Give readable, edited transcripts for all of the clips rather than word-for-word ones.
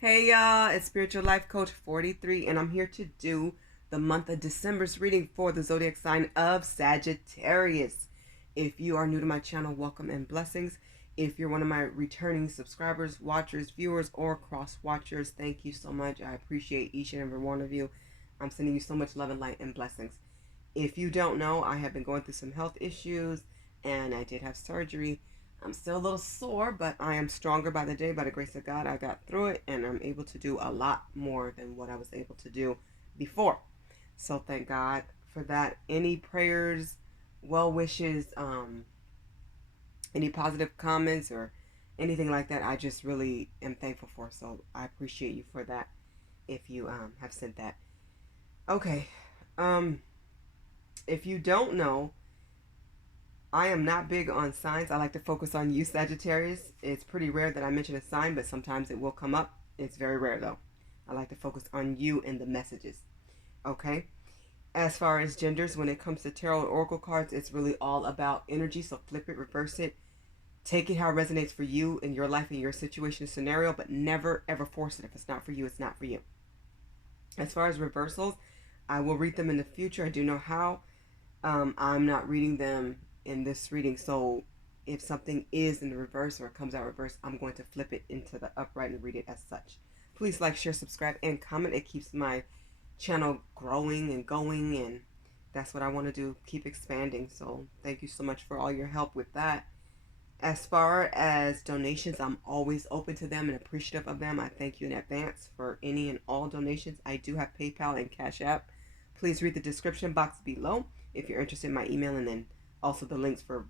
Hey y'all, it's Spiritual Life Coach 43, and I'm here to do the month of December's reading for the zodiac sign of Sagittarius. If you are new to my channel, welcome and blessings. If you're one of my returning subscribers, watchers, viewers, or cross watchers, thank you so much. I appreciate each and every one of you. I'm sending you so much love and light and blessings. If you don't know, I have been going through some health issues and I did have surgery. I'm still a little sore, but I am stronger by the day. By the grace of God, I got through it and I'm able to do a lot more than what I was able to do before. So thank God for that. Any prayers, well wishes, any positive comments or anything like that, I just really am thankful for. So I appreciate you for that if you have sent that. Okay. Um, if you don't know, I am not big on signs. I like to focus on you, Sagittarius. It's pretty rare that I mention a sign, but sometimes it will come up. It's very rare, though. I like to focus on you and the messages. Okay? As far as genders, when it comes to tarot and oracle cards, it's really all about energy. So flip it, reverse it. Take it how it resonates for you in your life, in your situation, scenario, but never, ever force it. If it's not for you, it's not for you. As far as reversals, I will read them in the future. I do know how. I'm not reading them in this reading, so if something is in the reverse or it comes out reverse, I'm going to flip it into the upright and read it as such. Please like, share, subscribe, and comment. It keeps my channel growing and going, and that's what I want to do, keep expanding. So thank you so much for all your help with that. As far as donations, I'm always open to them and appreciative of them. I thank you in advance for any and all donations. I do have PayPal and Cash App. Please read the description box below if you're interested in my email, and then also the links for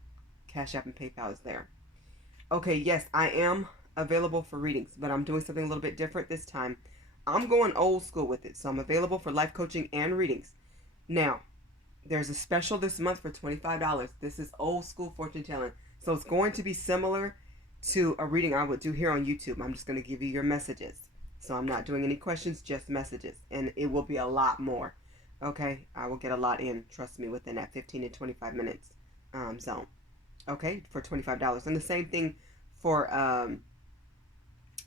Cash App and PayPal is there. Okay, yes, I am available for readings, but I'm doing something a little bit different this time. I'm going old school with it, so I'm available for life coaching and readings. Now, there's a special this month for $25. This is old school fortune telling. So it's going to be similar to a reading I would do here on YouTube. I'm just going to give you your messages. So I'm not doing any questions, just messages. And it will be a lot more. Okay? I will get a lot in, trust me, within that 15 to 25 minutes zone. Okay? For $25. And the same thing for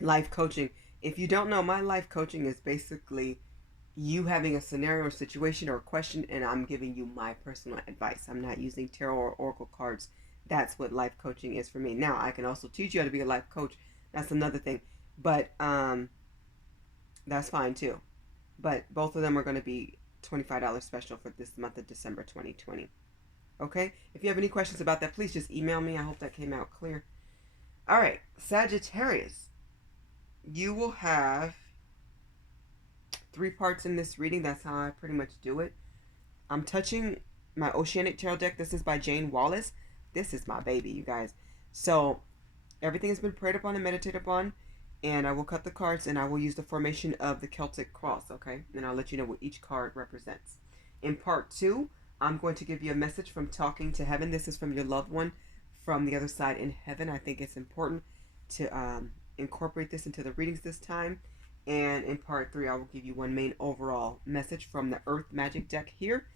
life coaching. If you don't know, my life coaching is basically you having a scenario or situation or a question, and I'm giving you my personal advice. I'm not using tarot or oracle cards. That's what life coaching is for me. Now, I can also teach you how to be a life coach. That's another thing. But that's fine too. But both of them are going to be $25 special for this month of December 2020. Okay? If you have any questions about that, please just email me. I hope that came out clear. All right, Sagittarius. You will have 3 parts in this reading. That's how I pretty much do it. I'm touching my Oceanic Tarot deck. This is by Jane Wallace. This is my baby, you guys. So everything has been prayed upon and meditated upon. And I will cut the cards and I will use the formation of the Celtic cross, okay? And I'll let you know what each card represents. In part 2, I'm going to give you a message from Talking to Heaven. This is from your loved one from the other side in heaven. I think it's important to incorporate this into the readings this time. And in part 3, I will give you one main overall message from the Earth Magic deck here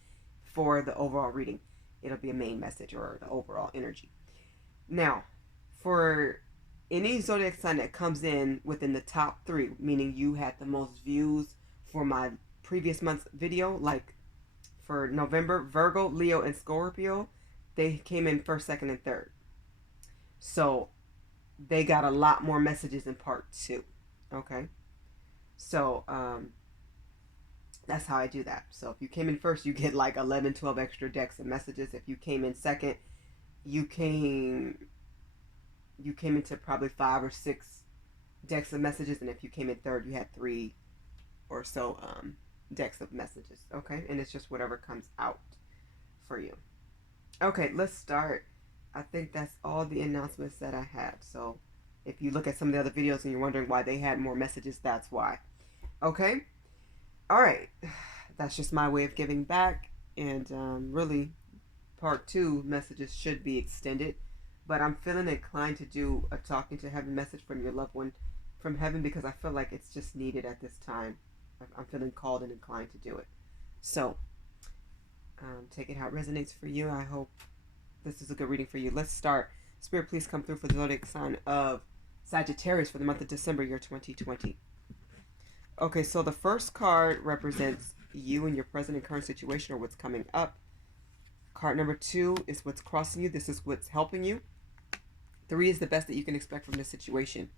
for the overall reading. It'll be a main message or the overall energy. Now, for any zodiac sign that comes in within the top 3, meaning you had the most views for my previous month's video, like for November, Virgo, Leo, and Scorpio, they came in first, second, and third. So they got a lot more messages in part 2. Okay? So that's how I do that. So if you came in first, you get like 11, 12 extra decks of messages. If you came in second, you came into probably 5 or 6 decks of messages. And if you came in third, you had 3 or so decks of messages. Okay? And it's just whatever comes out for you. Okay, let's start. I think that's all the announcements that I had. So if you look at some of the other videos and you're wondering why they had more messages, that's why. Okay? Alright. That's just my way of giving back. And really, part 2 messages should be extended. But I'm feeling inclined to do a Talking to Heaven message from your loved one from heaven because I feel like it's just needed at this time. I'm feeling called and inclined to do it. So, take it how it resonates for you. I hope this is a good reading for you. Let's start. Spirit, please come through for the zodiac sign of Sagittarius for the month of December, year 2020. Okay, so the first card represents you and your present and current situation or what's coming up. Card number 2 is what's crossing you. This is what's helping you. 3 is the best that you can expect from this situation.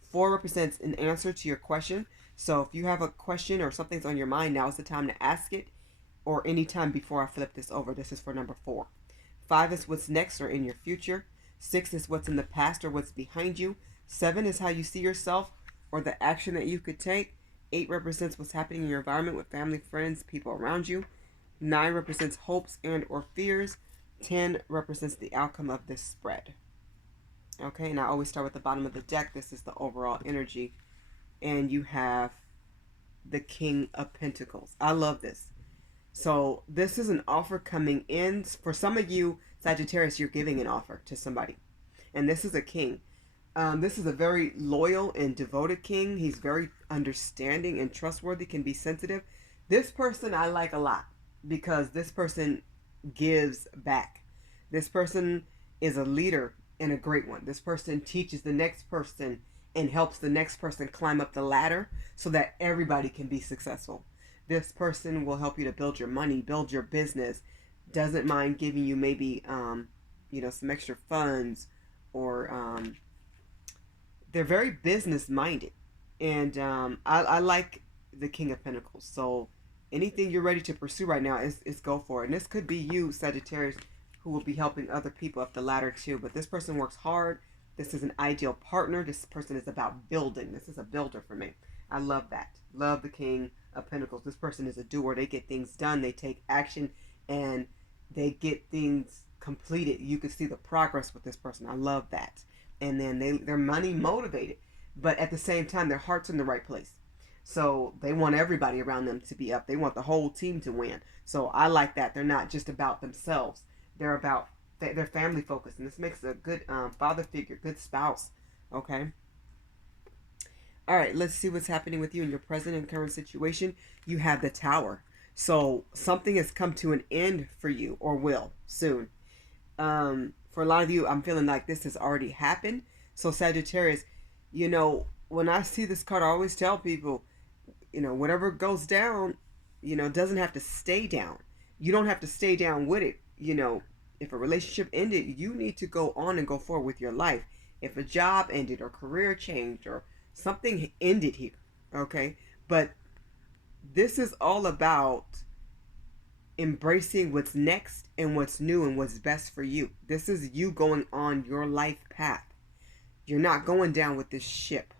4 represents an answer to your question. So if you have a question or something's on your mind, now is the time to ask it, or anytime before I flip this over. This is for number 4. 5 is what's next or in your future. 6 is what's in the past or what's behind you. 7 is how you see yourself or the action that you could take. 8 represents what's happening in your environment with family, friends, people around you. 9 represents hopes and or fears. 10 represents the outcome of this spread. Okay, and I always start with the bottom of the deck. This is the overall energy. And you have the King of Pentacles. I love this. So this is an offer coming in. For some of you, Sagittarius, you're giving an offer to somebody. And this is a king. This is a very loyal and devoted king. He's very understanding and trustworthy, can be sensitive. This person I like a lot because this person gives back. This person is a leader and a great one. This person teaches the next person and helps the next person climb up the ladder so that everybody can be successful. This person will help you to build your money, build your business, doesn't mind giving you maybe some extra funds, or they're very business minded. And I like the King of Pentacles. So anything you're ready to pursue right now is go for it. And this could be you, Sagittarius, who will be helping other people up the ladder too. But this person works hard. This is an ideal partner. This person is about building. This is a builder for me. I love that. Love the King of Pentacles. This person is a doer. They get things done. They take action and they get things completed. You can see the progress with this person. I love that. And then they're money motivated, but at the same time, their heart's in the right place. So they want everybody around them to be up. They want the whole team to win. So I like that. They're not just about themselves. They're about their family focused. And this makes a good father figure, good spouse. Okay. All right, let's see what's happening with you in your present and current situation. You have the Tower. So something has come to an end for you, or will soon. For a lot of you, I'm feeling like this has already happened. So Sagittarius, when I see this card, I always tell people, whatever goes down, doesn't have to stay down. You don't have to stay down with it. If a relationship ended, you need to go on and go forward with your life. If a job ended or career changed or something ended here, okay? But this is all about embracing what's next and what's new and what's best for you. This is you going on your life path. You're not going down with this ship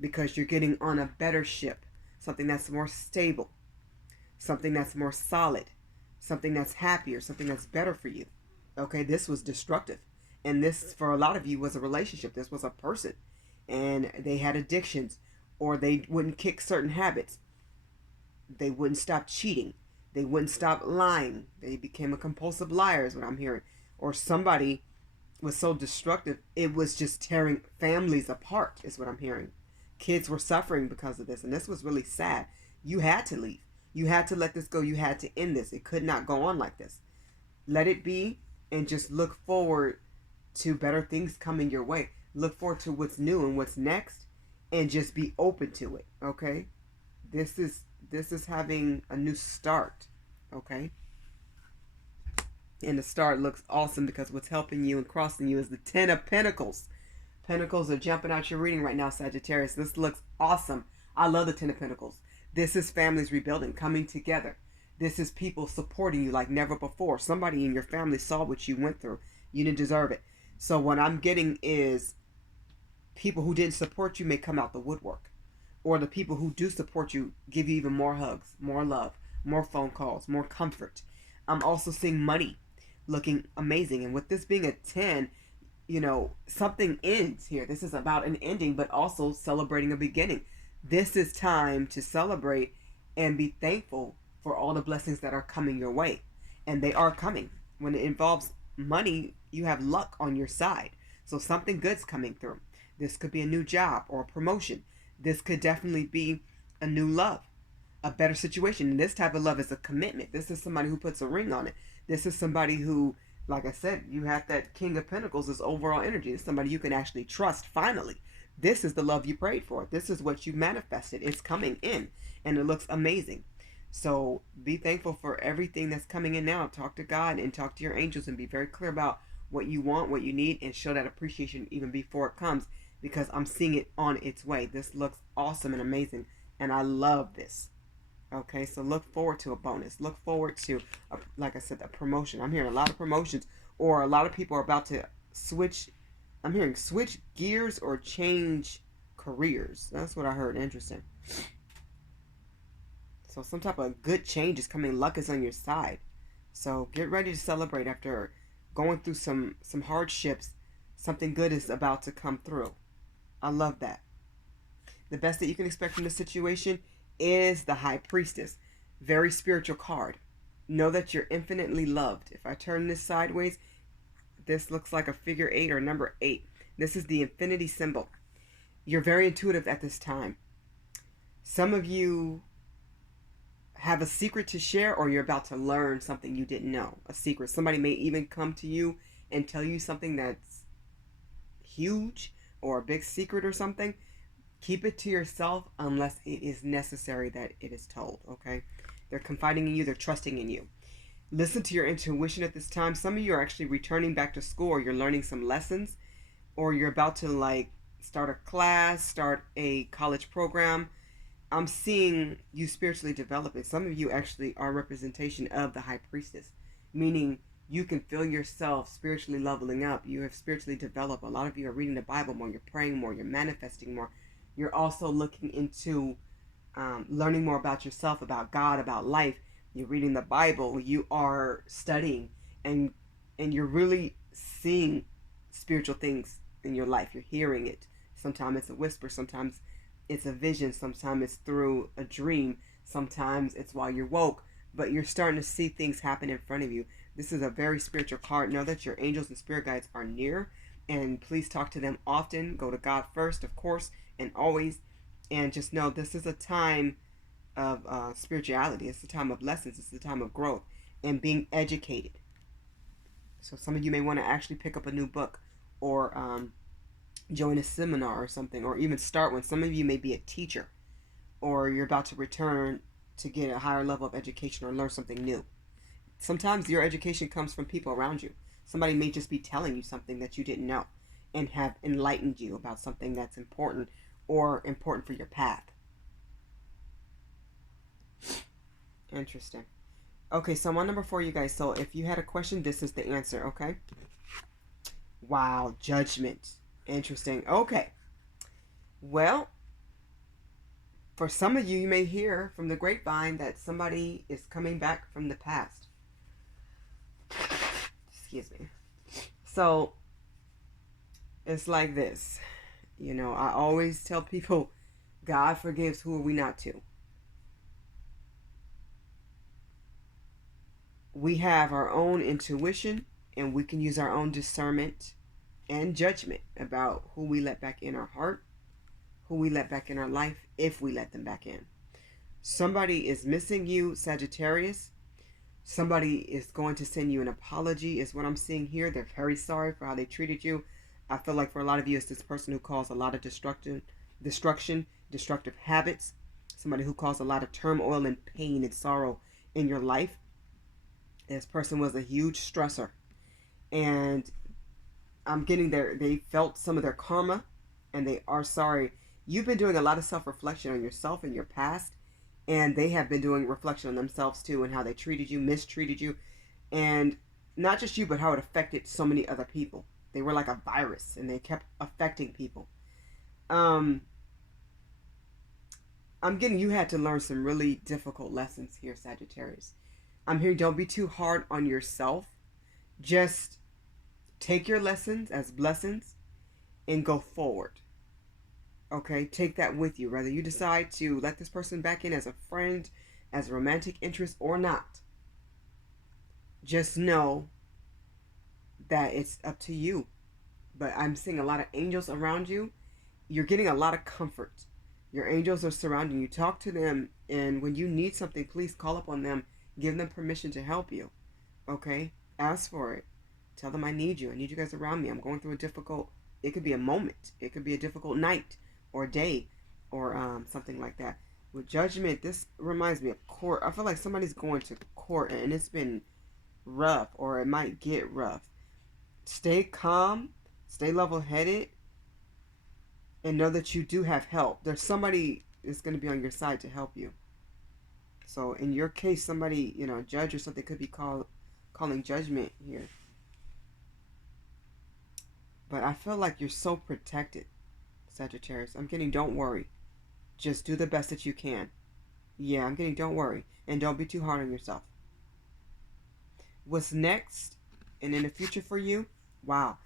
because you're getting on a better ship, something that's more stable, something that's more solid, something that's happier, something that's better for you. Okay, this was destructive. And this, for a lot of you, was a relationship. This was a person. And they had addictions, or they wouldn't kick certain habits. They wouldn't stop cheating. They wouldn't stop lying. They became a compulsive liar, is what I'm hearing. Or somebody was so destructive, it was just tearing families apart, is what I'm hearing. Kids were suffering because of this, and this was really sad. You had to leave. You had to let this go. You had to end this. It could not go on like this. Let it be, and just look forward to better things coming your way. Look forward to what's new and what's next, and just be open to it, okay? This is having a new start, okay? And the start looks awesome because what's helping you and crossing you is the Ten of Pentacles. Pentacles are jumping out your reading right now, Sagittarius. This looks awesome. I love the Ten of Pentacles. This is families rebuilding, coming together. This is people supporting you like never before. Somebody in your family saw what you went through. You didn't deserve it. So what I'm getting is people who didn't support you may come out the woodwork. Or the people who do support you give you even more hugs, more love, more phone calls, more comfort. I'm also seeing money looking amazing. And with this being a 10, something ends here. This is about an ending, but also celebrating a beginning. This is time to celebrate and be thankful for all the blessings that are coming your way. And they are coming. When it involves money, you have luck on your side. So something good's coming through. This could be a new job or a promotion. This could definitely be a new love, a better situation. And this type of love is a commitment. This is somebody who puts a ring on it. This is somebody who, like I said, you have that King of Pentacles, this overall energy. It's somebody you can actually trust finally. This is the love you prayed for. This is what you manifested. It's coming in and it looks amazing. So be thankful for everything that's coming in now. Talk to God and talk to your angels and be very clear about what you want, what you need, and show that appreciation even before it comes, because I'm seeing it on its way. This looks awesome and amazing, and I love this. Okay, so look forward to a bonus. Look forward to, like I said, a promotion. I'm hearing a lot of promotions, or a lot of people are about to switch. I'm hearing switch gears or change careers. That's what I heard. Interesting. So some type of good change is coming. Luck is on your side. So get ready to celebrate after going through some hardships. Something good is about to come through. I love that. The best that you can expect from this situation is the High Priestess. Very spiritual card. Know that you're infinitely loved. If I turn this sideways, this looks like a figure 8 or number 8. This is the infinity symbol. You're very intuitive at this time. Some of you have a secret to share, or you're about to learn something you didn't know. A secret. Somebody may even come to you and tell you something that's huge or a big secret or something. Keep it to yourself unless it is necessary that it is told, okay? They're confiding in you. They're trusting in you. Listen to your intuition at this time. Some of you are actually returning back to school, or you're learning some lessons, or you're about to like start a class, start a college program. I'm seeing you spiritually developing. Some of you actually are representation of the High Priestess, meaning you can feel yourself spiritually leveling up. You have spiritually developed. A lot of you are reading the Bible more. You're praying more. You're manifesting more. You're also looking into learning more about yourself, about God, about life. You're reading the Bible. You are studying, and you're really seeing spiritual things in your life. You're hearing it. Sometimes it's a whisper. Sometimes it's a vision. Sometimes it's through a dream. Sometimes it's while you're woke. But you're starting to see things happen in front of you. This is a very spiritual card. Know that your angels and spirit guides are near, and please talk to them often. Go to God first, of course, and always. And just know this is a time of spirituality. It's a time of lessons. It's a time of growth and being educated. So some of you may want to actually pick up a new book, or join a seminar or something, or even start one. Some of you may be a teacher, or you're about to return to get a higher level of education or learn something new. Sometimes your education comes from people around you. Somebody may just be telling you something that you didn't know and have enlightened you about something that's important or important for your path. Interesting. Okay, so I'm on number 4, you guys. So if you had a question, this is the answer, okay? Wow, judgment. Interesting. Okay. Well, for some of you, you may hear from the grapevine that somebody is coming back from the past. Excuse me. So it's like this. You know, I always tell people, God forgives. Who are we not to? We have our own intuition, and we can use our own discernment and judgment about who we let back in our heart, who we let back in our life, if we let them back in. Somebody is missing you, Sagittarius. Somebody is going to send you an apology, is what I'm seeing here. They're very sorry for how they treated you. I feel like for a lot of you, it's this person who caused a lot of destruction, destructive habits. Somebody who caused a lot of turmoil and pain and sorrow in your life. This person was a huge stressor. And I'm getting there. They felt some of their karma, and they are sorry. You've been doing a lot of self-reflection on yourself and your past, and they have been doing reflection on themselves too, and how they treated you, mistreated you, and not just you, but how it affected so many other people. They were like a virus, and they kept affecting people. I'm getting you had to learn some really difficult lessons here, Sagittarius. I'm hearing don't be too hard on yourself. Just take your lessons as blessings and go forward. Okay, take that with you. Whether you decide to let this person back in as a friend, as a romantic interest, or not, just know that it's up to you. But I'm seeing a lot of angels around you. You're getting a lot of comfort. Your angels are surrounding you. Talk to them, and when you need something, please call up on them. Give them permission to help you. Okay? Ask for it. Tell them I need you. I need you guys around me. I'm going through a difficult it could be a moment. It could be a difficult night or day or something like that. With Judgment, this reminds me of court. I feel like somebody's going to court and it's been rough, or it might get rough. Stay calm, stay level headed, and know that you do have help. There's somebody that's going to be on your side to help you. So in your case, somebody, judge or something could be calling judgment here. But I feel like you're so protected, Sagittarius. I'm getting don't worry. Just do the best that you can. Yeah, I'm getting don't worry. And don't be too hard on yourself. What's next and in the future for you? Wow.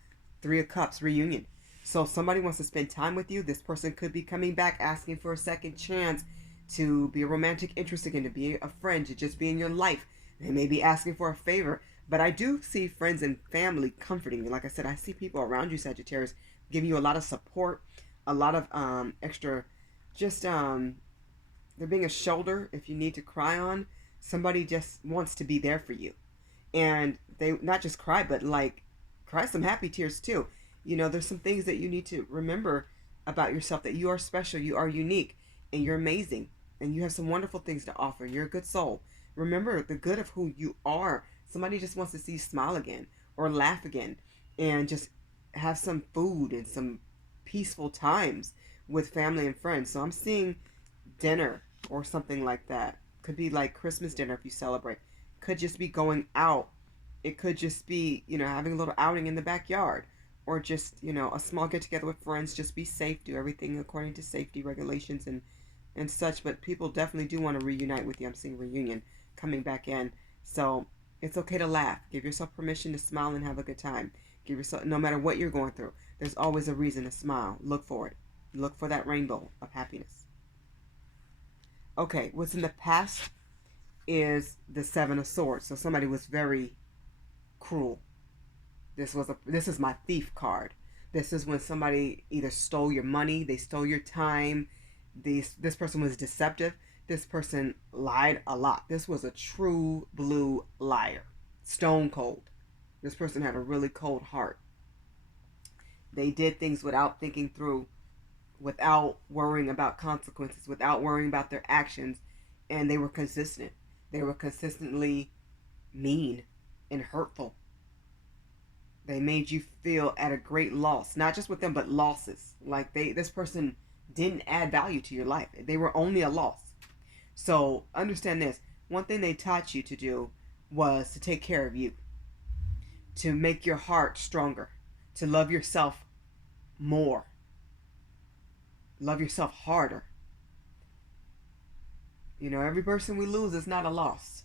3 of Cups, reunion. So somebody wants to spend time with you. This person could be coming back asking for a second chance to be a romantic interest again, to be a friend, to just be in your life. They may be asking for a favor. But I do see friends and family comforting you. Like I said, I see people around you, Sagittarius, giving you a lot of support, a lot of extra, just they're being a shoulder if you need to cry on. Somebody just wants to be there for you. And they not just cry, but like cry some happy tears too. There's some things that you need to remember about yourself, that you are special, you are unique, and you're amazing. And you have some wonderful things to offer. You're a good soul. Remember the good of who you are. Somebody just wants to see you smile again or laugh again and just have some food and some peaceful times with family and friends. So I'm seeing dinner or something like that. Could be like Christmas dinner if you celebrate. Could just be going out. It could just be, having a little outing in the backyard, or just, a small get together with friends. Just be safe, do everything according to safety regulations and such. But people definitely do want to reunite with you. I'm seeing reunion coming back in. So it's okay to laugh. Give yourself permission to smile and have a good time. Give yourself, no matter what you're going through, there's always a reason to smile. Look for it. Look for that rainbow of happiness. Okay, what's in the past is the 7 of Swords. So somebody was very cruel. This is my thief card. This is when somebody either stole your money, they stole your time. This person was deceptive. This person lied a lot. This was a true blue liar. Stone cold. This person had a really cold heart. They did things without thinking through, without worrying about consequences, without worrying about their actions, and they were consistent. They were consistently mean and hurtful. They made you feel at a great loss, not just with them, but losses. Like this person didn't add value to your life. They were only a loss. So understand this. One thing they taught you to do was to take care of you, to make your heart stronger, to love yourself more, love yourself harder. Every person we lose is not a loss.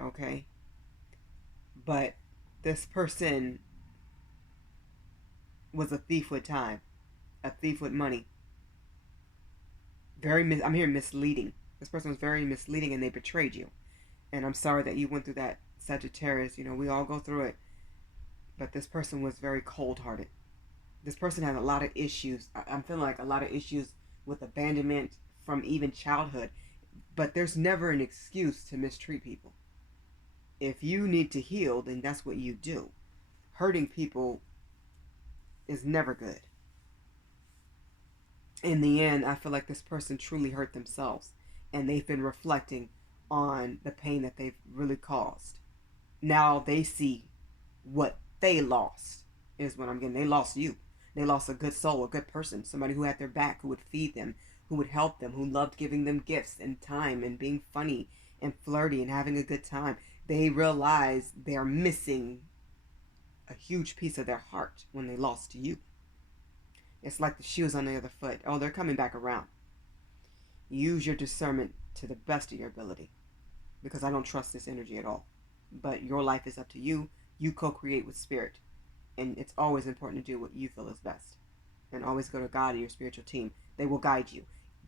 Okay? But this person was a thief with time, a thief with money. I'm hearing misleading. This person was very misleading and they betrayed you. And I'm sorry that you went through that, Sagittarius. We all go through it. But this person was very cold-hearted. This person had a lot of issues. I'm feeling like a lot of issues with abandonment from even childhood. But there's never an excuse to mistreat people. If you need to heal, then that's what you do. Hurting people is never good. In the end, I feel like this person truly hurt themselves. And they've been reflecting on the pain that they've really caused. Now they see what they lost, is what I'm getting. They lost you. They lost a good soul, a good person, somebody who had their back, who would feed them, who would help them, who loved giving them gifts and time and being funny and flirty and having a good time. They realize they're missing a huge piece of their heart when they lost you. It's like the shoes on the other foot. Oh, they're coming back around. Use your discernment to the best of your ability, because I don't trust this energy at all. But your life is up to you. You co-create with spirit. And it's always important to do what you feel is best. And always go to God and your spiritual team. They will guide you.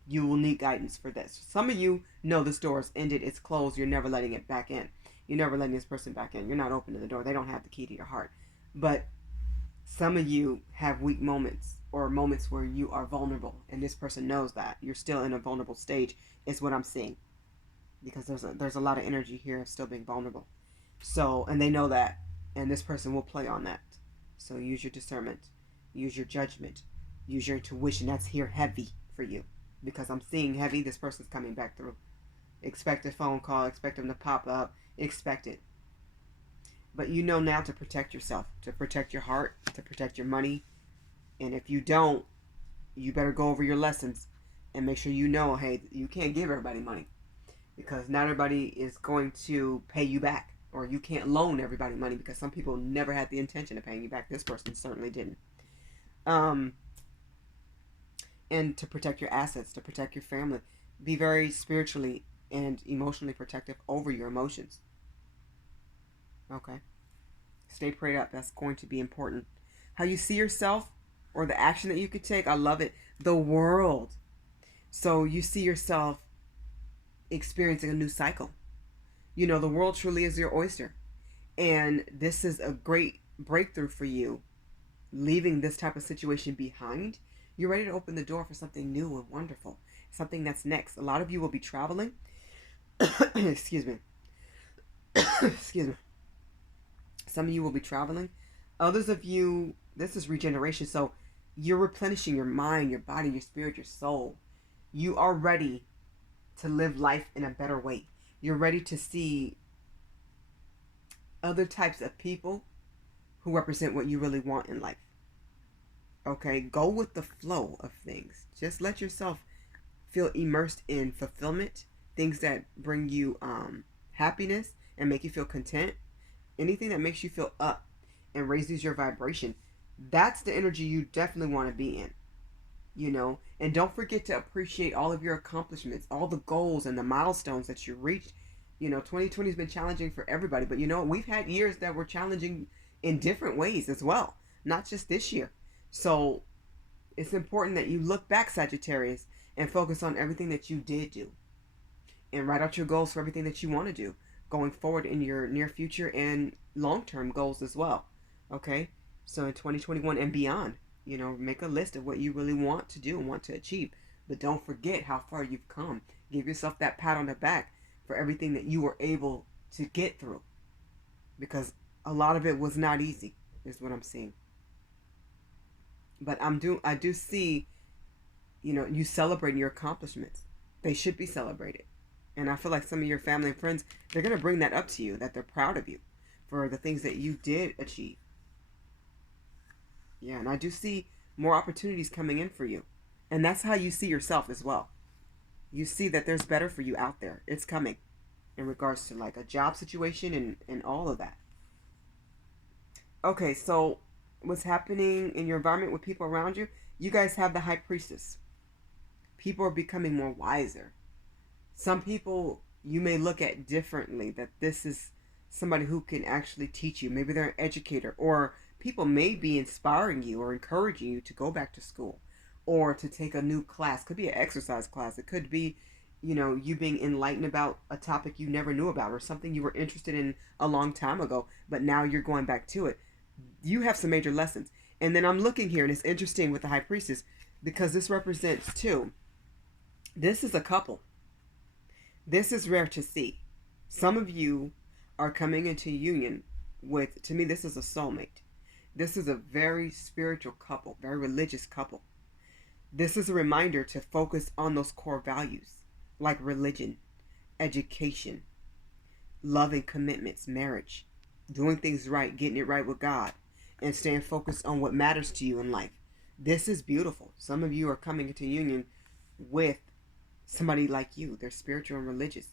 You will need guidance for this. Some of you know this door is ended. It's closed. You're never letting it back in. You're never letting this person back in. You're not opening the door. They don't have the key to your heart. But some of you have weak moments, or moments where you are vulnerable. And this person knows that. You're still in a vulnerable stage, is what I'm seeing. Because there's a lot of energy here of still being vulnerable. So, and they know that. And this person will play on that. So use your discernment. Use your judgment. Use your intuition. That's here heavy for you. Because I'm seeing heavy. This person's coming back through. Expect a phone call. Expect them to pop up. Expect it. But you know now to protect yourself. To protect your heart. To protect your money. And if you don't, you better go over your lessons. And make sure you know, hey, you can't give everybody money. Because not everybody is going to pay you back. Or you can't loan everybody money, because some people never had the intention of paying you back. This person certainly didn't. And to protect your assets, to protect your family. Be very spiritually and emotionally protective over your emotions. Okay? Stay prayed up. That's going to be important. How you see yourself or the action that you could take, I love it. The world. So you see yourself experiencing a new cycle. You know, the world truly is your oyster. And this is a great breakthrough for you. Leaving this type of situation behind, you're ready to open the door for something new and wonderful. Something that's next. A lot of you will be traveling. Excuse me. Excuse me. Some of you will be traveling. Others of you, this is regeneration. So you're replenishing your mind, your body, your spirit, your soul. You are ready to live life in a better way. You're ready to see other types of people who represent what you really want in life. Okay, go with the flow of things. Just let yourself feel immersed in fulfillment, things that bring you happiness and make you feel content. Anything that makes you feel up and raises your vibration. That's the energy you definitely want to be in. You know, and don't forget to appreciate all of your accomplishments, all the goals and the milestones that you reached. You know, 2020 has been challenging for everybody, but you know, we've had years that were challenging in different ways as well, not just this year. So it's important that you look back, Sagittarius, and focus on everything that you did do and write out your goals for everything that you want to do going forward in your near future and long-term goals as well. Okay, so in 2021 and beyond, you know, make a list of what you really want to do and want to achieve. But don't forget how far you've come. Give yourself that pat on the back for everything that you were able to get through. Because a lot of it was not easy, is what I'm seeing. But I do see, you know, you celebrating your accomplishments. They should be celebrated. And I feel like some of your family and friends, they're going to bring that up to you, that they're proud of you for the things that you did achieve. Yeah, and I do see more opportunities coming in for you. And that's how you see yourself as well. You see that there's better for you out there. It's coming in regards to like a job situation and all of that. Okay, so what's happening in your environment with people around you? You guys have the High Priestess. People are becoming more wiser. Some people you may look at differently, that this is somebody who can actually teach you. Maybe they're an educator, or people may be inspiring you or encouraging you to go back to school or to take a new class. Could be an exercise class. It could be, you know, you being enlightened about a topic you never knew about or something you were interested in a long time ago, but now you're going back to it. You have some major lessons. And then I'm looking here, and it's interesting with the High Priestess because this represents two. This is a couple. This is rare to see. Some of you are coming into union with, to me, this is a soulmate. This is a very spiritual couple, very religious couple. This is a reminder to focus on those core values like religion, education, love and commitments, marriage, doing things right, getting it right with God, and staying focused on what matters to you in life. This is beautiful. Some of you are coming into union with somebody like you. They're spiritual and religious.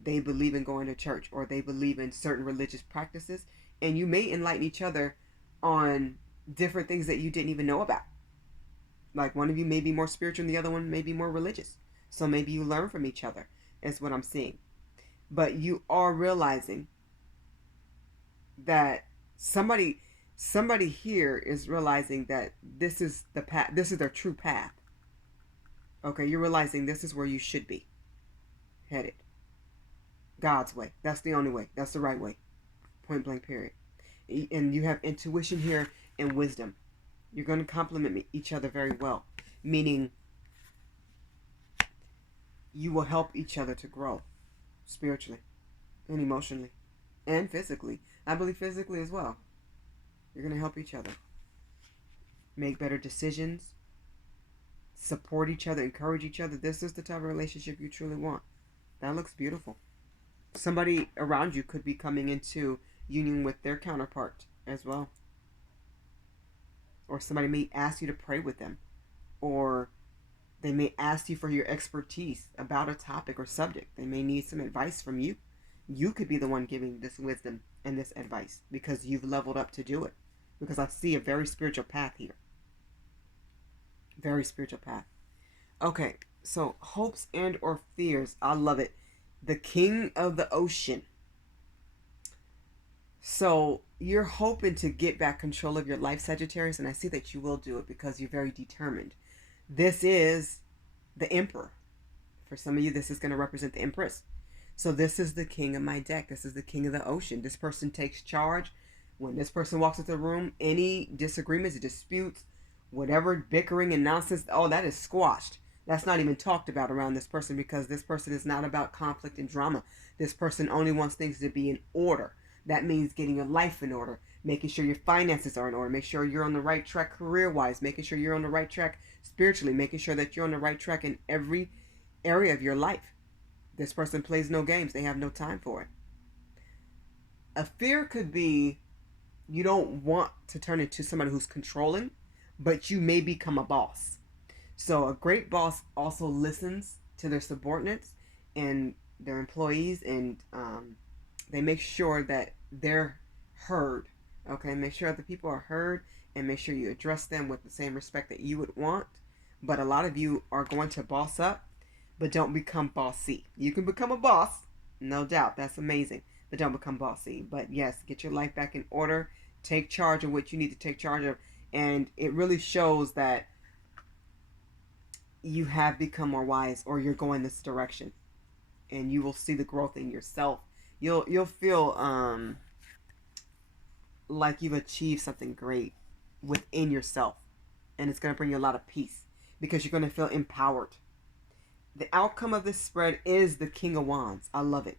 They believe in going to church, or they believe in certain religious practices, and you may enlighten each other on different things that you didn't even know about. Like one of you may be more spiritual and the other one may be more religious. So maybe you learn from each other, is what I'm seeing. But you are realizing that somebody here is realizing that this is the path, this is their true path. Okay, you're realizing this is where you should be headed. God's way. That's the only way. That's the right way. Point blank, period. And you have intuition here and wisdom. You're going to complement each other very well. Meaning, you will help each other to grow spiritually and emotionally and physically. I believe physically as well. You're going to help each other. make better decisions, support each other, encourage each other. This is the type of relationship you truly want. That looks beautiful. Somebody around you could be coming into union with their counterpart as well. Or somebody may ask you to pray with them. Or they may ask you for your expertise about a topic or subject. They may need some advice from you. You could be the one giving this wisdom and this advice because you've leveled up to do it. Because I see a very spiritual path here. Very spiritual path. Okay, so hopes and or fears. I love it. The king of the ocean. So you're hoping to get back control of your life, Sagittarius, and I see that you will do it because you're very determined. This is the emperor. For some of you, this is going to represent the empress. So this is the king of my deck. This is the king of the ocean. This person takes charge. When this person walks into the room, any disagreements, disputes, whatever bickering and nonsense, oh, that is squashed. That's not even talked about around this person because this person is not about conflict and drama. This person only wants things to be in order. That means getting your life in order, making sure your finances are in order, make sure you're on the right track career-wise, making sure you're on the right track spiritually, making sure that you're on the right track in every area of your life. This person plays no games. They have no time for it. A fear could be you don't want to turn into somebody who's controlling, but you may become a boss. So a great boss also listens to their subordinates and their employees, and they make sure that they're heard. Okay, make sure that the people are heard, and make sure you address them with the same respect that you would want. But a lot of you are going to boss up, but don't become bossy. You can become a boss, no doubt. That's amazing. But don't become bossy. But yes, get your life back in order. Take charge of what you need to take charge of. And it really shows that you have become more wise, or you're going this direction. And you will see the growth in yourself. You'll feel like you've achieved something great within yourself. And it's going to bring you a lot of peace because you're going to feel empowered. The outcome of this spread is the King of Wands. I love it.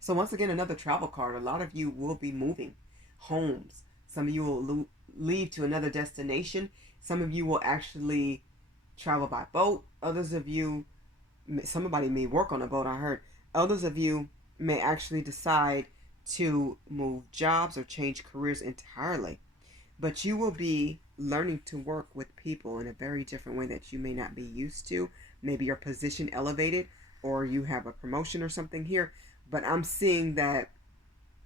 So once again, another travel card. A lot of you will be moving homes. Some of you will leave to another destination. Some of you will actually travel by boat. Others of you, somebody may work on a boat, I heard. Others of you may actually decide to move jobs or change careers entirely. But you will be learning to work with people in a very different way that you may not be used to. Maybe your position elevated, or you have a promotion or something here. But I'm seeing that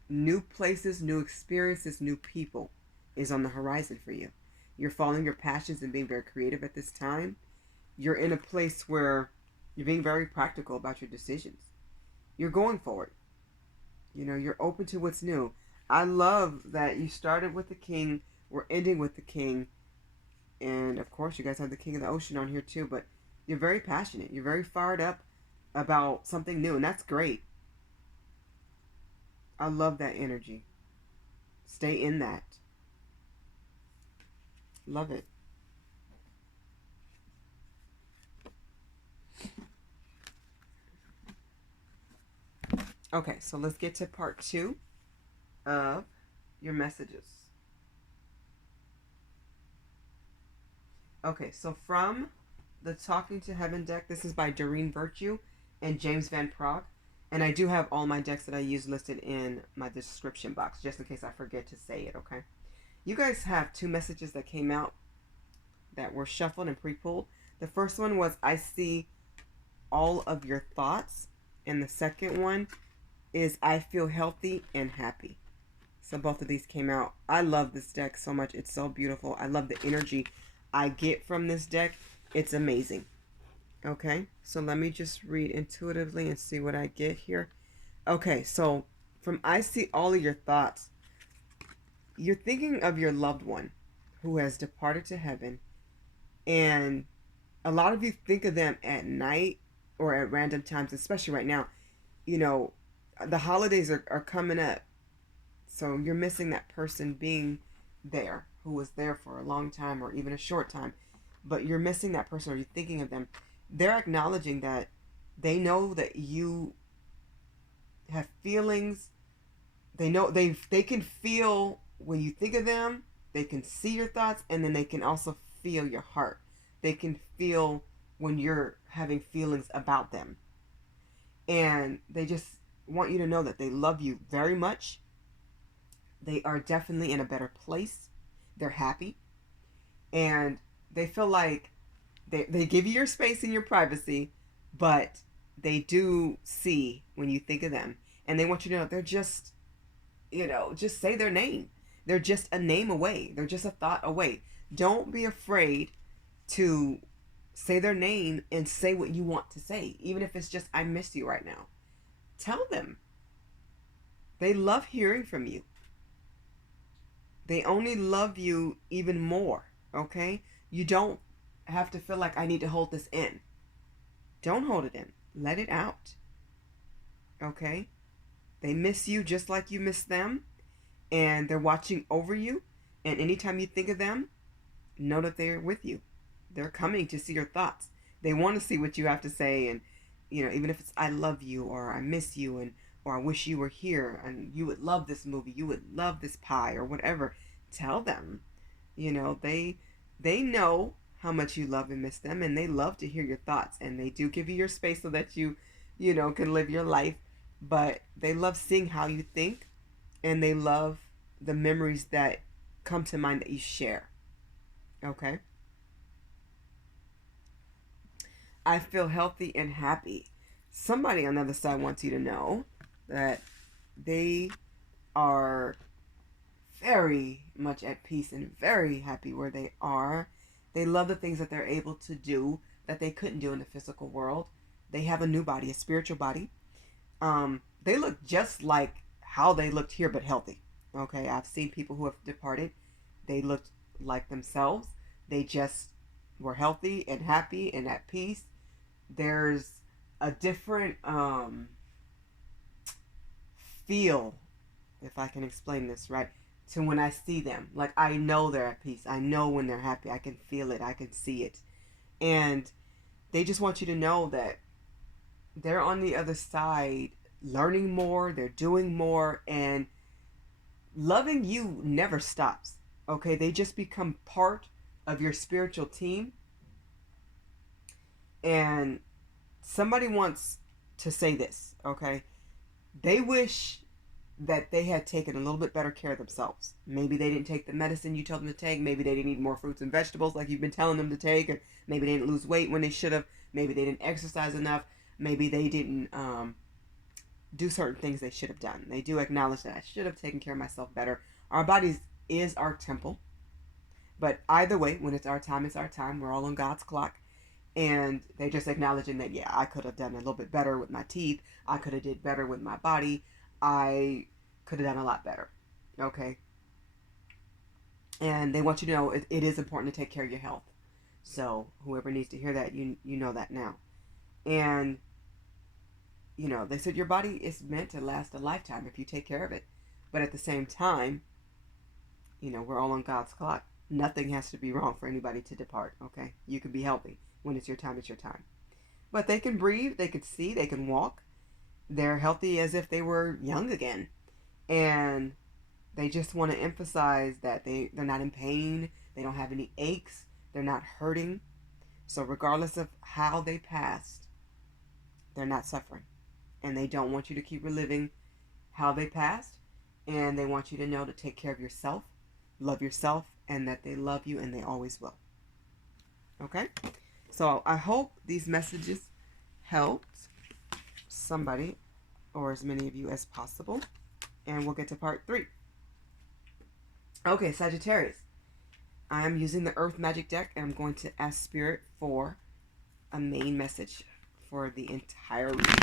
new places, new experiences, new people is on the horizon for you. You're following your passions and being very creative at this time. You're in a place where you're being very practical about your decisions. You're going forward. You're open to what's new. I love that you started with the king. We're ending with the king. And of course, you guys have the king of the ocean on here too. But you're very passionate. You're very fired up about something new. And that's great. I love that energy. Stay in that. Love it. Okay, so let's get to part 2 of your messages. Okay, so from the Talking to Heaven deck, this is by Doreen Virtue and James Van Prague. And I do have all my decks that I use listed in my description box, just in case I forget to say it, okay? You guys have 2 messages that came out that were shuffled and pre-pulled. The first one was, I see all of your thoughts. And the second one is, I feel healthy and happy. So both of these came out. I love this deck so much. It's so beautiful. I love the energy I get from this deck. It's amazing. Okay, so let me just read intuitively and see what I get here. Okay, so from I see all of your thoughts, you're thinking of your loved one who has departed to heaven. And a lot of you think of them at night or at random times, especially right now. The holidays are coming up. So you're missing that person being there, who was there for a long time or even a short time. But you're missing that person, or you're thinking of them. They're acknowledging that they know that you have feelings. They know they can feel when you think of them. They can see your thoughts, and then they can also feel your heart. They can feel when you're having feelings about them. And they just want you to know that they love you very much. They are definitely in a better place. They're happy. And they feel like they give you your space and your privacy, but they do see when you think of them. And they want you to know they're just, just say their name. They're just a name away. They're just a thought away. Don't be afraid to say their name and say what you want to say. Even if it's just, I miss you right now. Tell them. They love hearing from you. They only love you even more, okay? You don't have to feel like I need to hold this in. Don't hold it in. Let it out, okay? They miss you just like you miss them, and they're watching over you. And anytime you think of them, know that they're with you. They're coming to see your thoughts. They want to see what you have to say, and even if it's I love you or I miss you, and or I wish you were here and you would love this movie, you would love this pie or whatever. Tell them. They know how much you love and miss them, and they love to hear your thoughts, and they do give you your space so that you can live your life. But they love seeing how you think, and they love the memories that come to mind that you share. Okay? I feel healthy and happy. Somebody on the other side wants you to know that they are very much at peace and very happy where they are. They love the things that they're able to do that they couldn't do in the physical world. They have a new body, a spiritual body. They look just like how they looked here, but healthy. Okay, I've seen people who have departed. They looked like themselves. They just were healthy and happy and at peace. There's a different feel, if I can explain this right, to when I see them. Like, I know they're at peace. I know when they're happy. I can feel it. I can see it. And they just want you to know that they're on the other side learning more. They're doing more. And loving you never stops. Okay? They just become part of your spiritual team. And somebody wants to say this, okay? They wish that they had taken a little bit better care of themselves. Maybe they didn't take the medicine you told them to take. Maybe they didn't eat more fruits and vegetables like you've been telling them to take. Or maybe they didn't lose weight when they should have. Maybe they didn't exercise enough. Maybe they didn't do certain things they should have done. They do acknowledge that I should have taken care of myself better. Our bodies is our temple. But either way, when it's our time, it's our time. We're all on God's clock. And they're just acknowledging that, yeah, I could have done a little bit better with my teeth. I could have did better with my body. I could have done a lot better. Okay? And they want you to know it is important to take care of your health. So whoever needs to hear that, you know that now. And, they said your body is meant to last a lifetime if you take care of it. But at the same time, we're all on God's clock. Nothing has to be wrong for anybody to depart. Okay? You can be healthy. When it's your time, it's your time. But they can breathe, they can see, they can walk. They're healthy as if they were young again. And they just want to emphasize that they're not in pain. They don't have any aches. They're not hurting. So regardless of how they passed, they're not suffering. And they don't want you to keep reliving how they passed. And they want you to know to take care of yourself, love yourself, and that they love you and they always will. Okay? So I hope these messages helped somebody or as many of you as possible. And we'll get to part 3. Okay, Sagittarius. I am using the Earth Magic deck and I'm going to ask Spirit for a main message for the entire reading.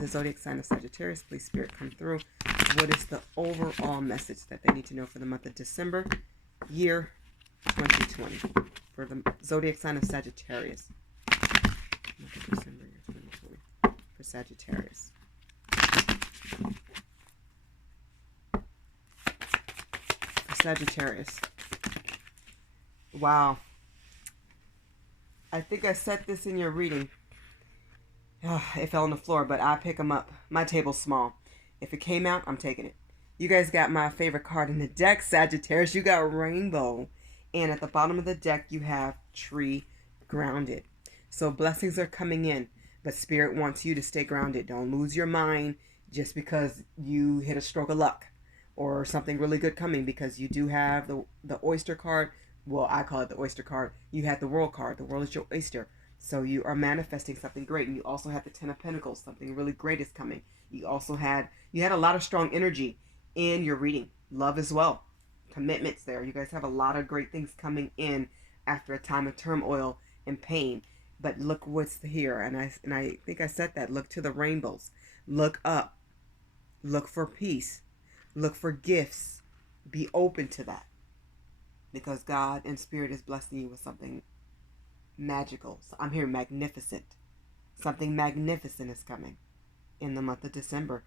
The zodiac sign of Sagittarius, please Spirit come through. What is the overall message that they need to know for the month of December, year 2020? For the zodiac sign of Sagittarius. December 2020. For Sagittarius. For Sagittarius. Wow. I think I set this in your reading. It fell on the floor, but I'll pick them up. My table's small. If it came out, I'm taking it. You guys got my favorite card in the deck, Sagittarius. You got Rainbow. And at the bottom of the deck, you have tree, grounded. So blessings are coming in, but Spirit wants you to stay grounded. Don't lose your mind just because you hit a stroke of luck or something really good coming, because you do have the oyster card. Well, I call it the oyster card. You had the world card. The world is your oyster. So you are manifesting something great. And you also have the Ten of Pentacles. Something really great is coming. You had a lot of strong energy in your reading. Love as well. Commitments there. You guys have a lot of great things coming in after a time of turmoil and pain. But look what's here. And I think I said that. Look to the rainbows. Look up. Look for peace. Look for gifts. Be open to that. Because God and Spirit is blessing you with something magical. So I'm hearing magnificent. Something magnificent is coming in the month of December.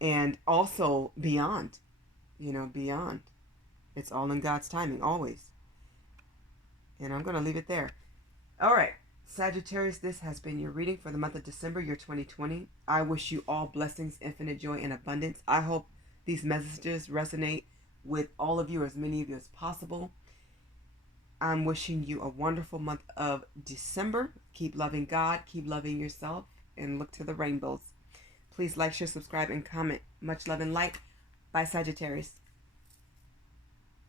And also beyond. Beyond. It's all in God's timing, always. And I'm going to leave it there. All right. Sagittarius, this has been your reading for the month of December, year 2020. I wish you all blessings, infinite joy, and abundance. I hope these messages resonate with all of you, as many of you as possible. I'm wishing you a wonderful month of December. Keep loving God, keep loving yourself, and look to the rainbows. Please like, share, subscribe, and comment. Much love and light. Bye, Sagittarius.